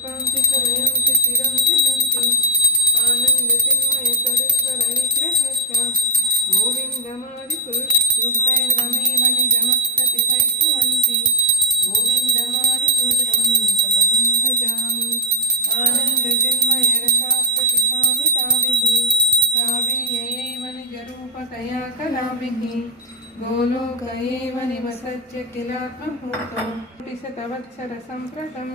कृपांति कवयन्ति चिरं जगन्ति आनन्दचिन्मय सरस्वत विग्रहस्व गोविन्दमादिपुरुषैर्वमेव निगमः प्रतिभैस्तुवन्ति गोविन्दमादिपुरुषं तमहं भजामि आनन्दचिन्मय रसा प्रतिभाविताभिः काव्यैव निजरूपतया कलाभिः गोलोक एव निवसत्य किलात्मभूतो कोटिशतवत्सरसम्प्रतं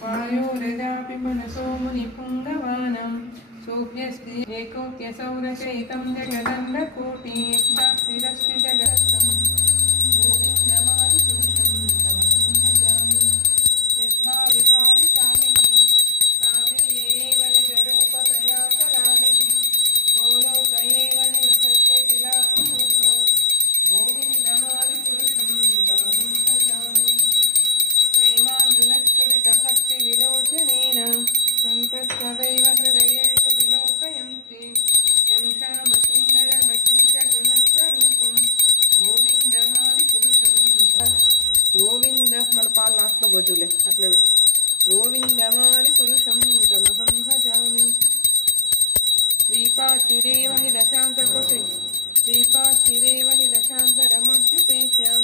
वायोरजापि मनसो मुनिपुङ्गवानं सोऽप्यस्ति एकोऽप्यसौ रचयितं जगदण्डकोटिस्थिरस्ति जगत्तं गोविन्दमादिपुरुषं तमहं भजामि यद्भाविभाविताभिः काव्यैव निजरूपतया कलाभिः गोलोक एव निवसत्य किलात्मभूतो गोविन्दमादिपुरुषं तमहं भजामि प्रेमाञ्जुनच्छुरितभक्तिविलोचनेन सन्तत्सदैव हृदयेषु विलोकयन्ति यं श्यामसुन्दरमचिन्त्य गुणस्वरूपं गोविन्दमादिपुरुषं गोविन्द మన పాలు లాస్ట్లో బొజ్జులే అట్లే పెట్టు गोविन्दमादिपुरुषं तमहं भजामि दीपाचिरेव हि दशान्तकोशे दीपाचिरेव हि दशान्तरमभ्युपेत्यां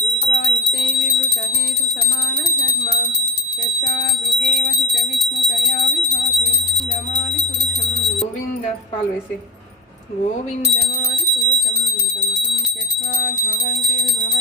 दीपायिते विवृतहेतुसमानधर्मा यस्तादृगेव हि च विष्णुतया विभाति गोविन्दमादिपुरुषं गोविन्द पाल्वेसे गोविन्दमादिपुरुषं तमहं यस्माद्भवन्ति विभव